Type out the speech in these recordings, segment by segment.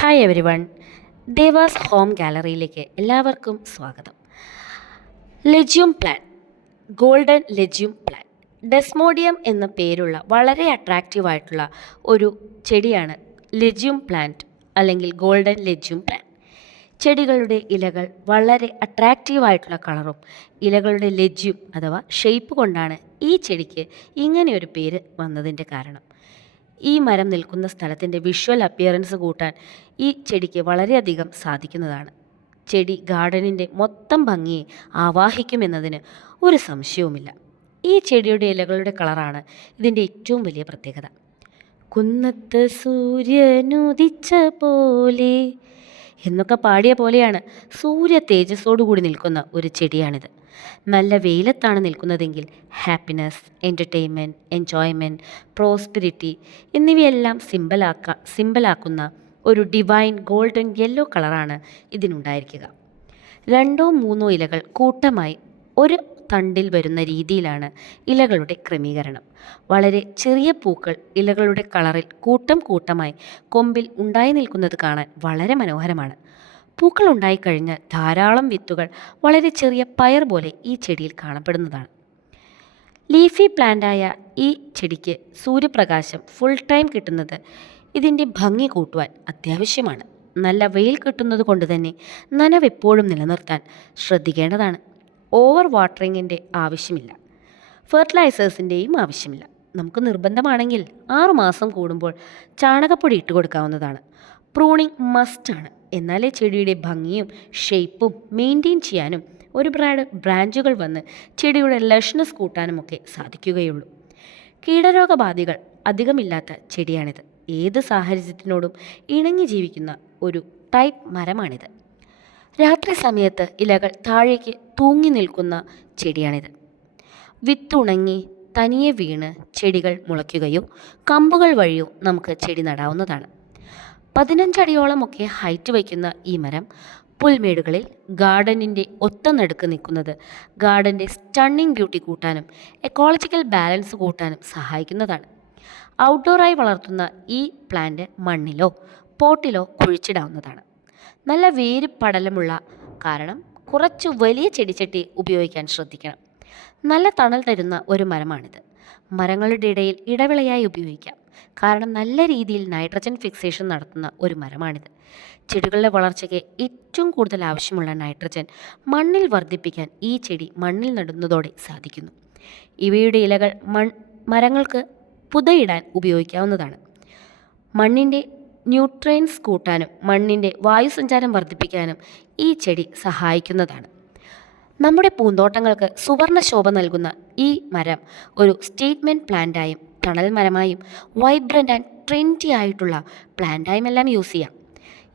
Hi everyone, Devas home ഗാലറിയിലേക്ക് എല്ലാവർക്കും സ്വാഗതം. Legume plant, golden legume plant, desmodium എന്ന പേരുള്ള വളരെ അട്രാക്റ്റീവായിട്ടുള്ള ഒരു ചെടിയാണ് ലെജ്യൂം പ്ലാന്റ് അല്ലെങ്കിൽ ഗോൾഡൻ ലെജ്യൂം പ്ലാന്റ്. ചെടികളുടെ ഇലകൾ വളരെ അട്രാക്റ്റീവായിട്ടുള്ള കളറും ഇലകളുടെ ലെജ്യൂം അഥവാ ഷേപ്പ് കൊണ്ടാണ് ഈ ചെടിക്ക് ഇങ്ങനെയൊരു പേര് വന്നതിൻ്റെ കാരണം. ഈ മരം നിൽക്കുന്ന സ്ഥലത്തിൻ്റെ വിഷ്വൽ അപ്പിയറൻസ് കൂട്ടാൻ ഈ ചെടിക്ക് വളരെയധികം സാധിക്കുന്നതാണ്. ചെടി ഗാർഡനിൻ്റെ മൊത്തം ഭംഗിയെ ആവാഹിക്കുമെന്നതിന് ഒരു സംശയവുമില്ല. ഈ ചെടിയുടെ ഇലകളുടെ കളറാണ് ഇതിൻ്റെ ഏറ്റവും വലിയ പ്രത്യേകത. കുന്നത്ത് സൂര്യനുദിച്ച പോലെ എന്നൊക്കെ പാടിയ പോലെയാണ് സൂര്യ തേജസ്സോടുകൂടി നിൽക്കുന്ന ഒരു ചെടിയാണിത്. നല്ല വെയിലത്താണ് നിൽക്കുന്നതെങ്കിൽ ഹാപ്പിനെസ്, എൻ്റർടൈൻമെൻറ്റ്, എൻജോയ്മെൻറ്റ്, പ്രോസ്പിരിറ്റി എന്നിവയെല്ലാം സിമ്പിളാക്കുന്ന ഒരു ഡിവൈൻ ഗോൾഡൻ യെല്ലോ കളറാണ് ഇതിനുണ്ടായിരിക്കുക. 2-3 ഇലകൾ കൂട്ടമായി ഒരു തണ്ടിൽ വരുന്ന രീതിയിലാണ് ഇലകളുടെ ക്രമീകരണം. വളരെ ചെറിയ പൂക്കൾ ഇലകളുടെ കളറിൽ കൂട്ടമായി കൊമ്പിൽ ഉണ്ടായി നിൽക്കുന്നത് കാണാൻ വളരെ മനോഹരമാണ്. പൂക്കൾ ഉണ്ടായിക്കഴിഞ്ഞാൽ ധാരാളം വിത്തുകൾ വളരെ ചെറിയ പയർ പോലെ ഈ ചെടിയിൽ കാണപ്പെടുന്നതാണ്. ലീഫി പ്ലാന്റായ ഈ ചെടിക്ക് സൂര്യപ്രകാശം ഫുൾ ടൈം കിട്ടുന്നത് ഇതിൻ്റെ ഭംഗി കൂട്ടുവാൻ അത്യാവശ്യമാണ്. നല്ല വെയിൽ കിട്ടുന്നത് കൊണ്ട് തന്നെ നനവ് എപ്പോഴും നിലനിർത്താൻ ശ്രദ്ധിക്കേണ്ടതാണ്. ഓവർ വാട്ടറിങ്ങിൻ്റെ ആവശ്യമില്ല, ഫെർട്ടിലൈസേഴ്സിൻ്റെയും ആവശ്യമില്ല. നമുക്ക് നിർബന്ധമാണെങ്കിൽ 6 മാസം കൂടുമ്പോൾ ചാണകപ്പൊടി ഇട്ട് കൊടുക്കാവുന്നതാണ്. പ്രൂണിങ് മസ്റ്റാണ്. എന്നാലേ ചെടിയുടെ ഭംഗിയും ഷേപ്പും മെയിൻറ്റെയിൻ ചെയ്യാനും ഒരുപാട് ബ്രാഞ്ചുകൾ വന്ന് ചെടിയുടെ ലഷ്നസ് കൂട്ടാനുമൊക്കെ സാധിക്കുകയുള്ളൂ. കീടരോഗബാധകൾ അധികമില്ലാത്ത ചെടിയാണിത്. ഏത് സാഹചര്യത്തിനോടും ഇണങ്ങി ജീവിക്കുന്ന ഒരു ടൈപ്പ് മരമാണിത്. രാത്രി സമയത്ത് ഇലകൾ താഴേക്ക് തൂങ്ങി നിൽക്കുന്ന ചെടിയാണിത്. വിത്തുണങ്ങി തനിയെ വീണ് ചെടികൾ മുളയ്ക്കുകയോ കമ്പുകൾ വഴിയോ നമുക്ക് ചെടി നടാവുന്നതാണ്. 15 അടിയോളമൊക്കെ ഹൈറ്റ് വയ്ക്കുന്ന ഈ മരം പുൽമേടുകളിൽ ഗാർഡനിൻ്റെ ഒത്ത നടുക്ക് നിൽക്കുന്നത് ഗാർഡൻ്റെ സ്റ്റണ്ണിങ് ബ്യൂട്ടി കൂട്ടാനും എക്കോളജിക്കൽ ബാലൻസ് കൂട്ടാനും സഹായിക്കുന്നതാണ്. ഔട്ട്ഡോറായി വളർത്തുന്ന ഈ പ്ലാന്റ് മണ്ണിലോ പോട്ടിലോ കുഴിച്ചിടാവുന്നതാണ്. നല്ല വേര് പടലമുള്ള കാരണം കുറച്ചു വലിയ ചെടിച്ചട്ടി ഉപയോഗിക്കാൻ ശ്രദ്ധിക്കണം. നല്ല തണൽ തരുന്ന ഒരു മരമാണിത്. മരങ്ങളുടെ ഇടയിൽ ഇടവിളയായി ഉപയോഗിക്കാം. കാരണം നല്ല രീതിയിൽ നൈട്രജൻ ഫിക്സേഷൻ നടത്തുന്ന ഒരു മരമാണിത്. ചെടികളുടെ വളർച്ചയ്ക്ക് ഏറ്റവും കൂടുതൽ ആവശ്യമുള്ള നൈട്രജൻ മണ്ണിൽ വർദ്ധിപ്പിക്കാൻ ഈ ചെടി മണ്ണിൽ നടുന്നതോടെ സാധിക്കുന്നു. ഇവയുടെ ഇലകൾ മരങ്ങൾക്ക് പുതയിടാൻ ഉപയോഗിക്കാവുന്നതാണ്. മണ്ണിൻ്റെ ന്യൂട്രിയൻസ് കൂട്ടാനും മണ്ണിൻ്റെ വായുസഞ്ചാരം വർദ്ധിപ്പിക്കാനും ഈ ചെടി സഹായിക്കുന്നതാണ്. നമ്മുടെ പൂന്തോട്ടങ്ങൾക്ക് സുവർണ ശോഭ നൽകുന്ന ഈ മരം ഒരു സ്റ്റേറ്റ്മെൻറ്റ് പ്ലാന്റായും തണൽ മരമായും വൈബ്രൻ്റ് ആൻഡ് ട്രെൻഡി ആയിട്ടുള്ള പ്ലാന്റായും എല്ലാം യൂസ് ചെയ്യാം.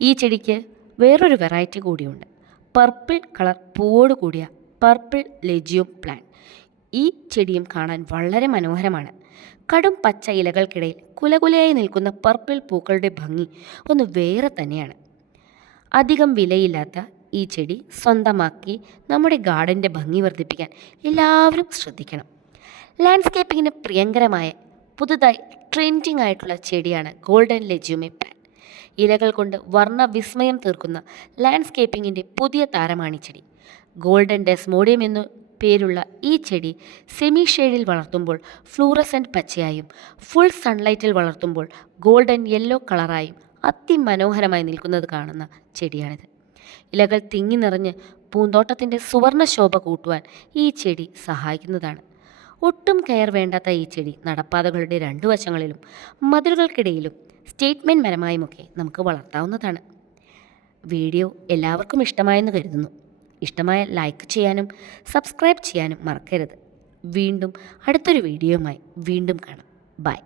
ഈ ചെടിക്ക് വേറൊരു വെറൈറ്റി കൂടിയുണ്ട്. പർപ്പിൾ കളർ പൂവോട് കൂടിയ പർപ്പിൾ ലെജ്യൂം പ്ലാന്റ്. ഈ ചെടിയും കാണാൻ വളരെ മനോഹരമാണ്. കടും പച്ച ഇലകൾക്കിടയിൽ കുലകുലയായി നിൽക്കുന്ന പർപ്പിൾ പൂക്കളുടെ ഭംഗി ഒന്ന് വേറെ തന്നെയാണ്. അധികം വിലയില്ലാത്ത ഈ ചെടി സ്വന്തമാക്കി നമ്മുടെ ഗാർഡൻ്റെ ഭംഗി വർദ്ധിപ്പിക്കാൻ എല്ലാവരും ശ്രദ്ധിക്കണം. ലാൻഡ്സ്കേപ്പിങ്ങിന് പ്രിയങ്കരമായ പുതുതായി ട്രെൻഡിങ് ആയിട്ടുള്ള ചെടിയാണ് ഗോൾഡൻ ലെജ്യൂമെ പ്ലാന്റ്. ഇലകൾ കൊണ്ട് വർണ്ണ വിസ്മയം തീർക്കുന്ന ലാൻഡ്സ്കേപ്പിങ്ങിൻ്റെ പുതിയ താരമാണ് ഈ ചെടി. ഗോൾഡൻ ഡെസ്മോഡിയം എന്നു പേരുള്ള ഈ ചെടി സെമി ഷെയ്ഡിൽ വളർത്തുമ്പോൾ ഫ്ലൂറസെൻ്റ് പച്ചയായും ഫുൾ സൺലൈറ്റിൽ വളർത്തുമ്പോൾ ഗോൾഡൻ യെല്ലോ കളറായും അതിമനോഹരമായി നിൽക്കുന്നത് കാണുന്ന ചെടിയാണിത്. ഇലകൾ തിങ്ങി നിറഞ്ഞ് പൂന്തോട്ടത്തിൻ്റെ സുവർണ ശോഭ കൂട്ടുവാൻ ഈ ചെടി സഹായിക്കുന്നതാണ്. ഒട്ടും കെയർ വേണ്ടാത്ത ഈ ചെടി നടപ്പാതകളുടെ 2 വശങ്ങളിലും മതിലുകൾക്കിടയിലും സ്റ്റേറ്റ്മെൻറ്റ് മരമായുമൊക്കെ നമുക്ക് വളർത്താവുന്നതാണ്. വീഡിയോ എല്ലാവർക്കും ഇഷ്ടമായെന്ന് കരുതുന്നു. ഇഷ്ടമായ ലൈക്ക് ചെയ്യാനും സബ്സ്ക്രൈബ് ചെയ്യാനും മറക്കരുത്. വീണ്ടും അടുത്തൊരു വീഡിയോയുമായി വീണ്ടും കാണാം. ബൈ.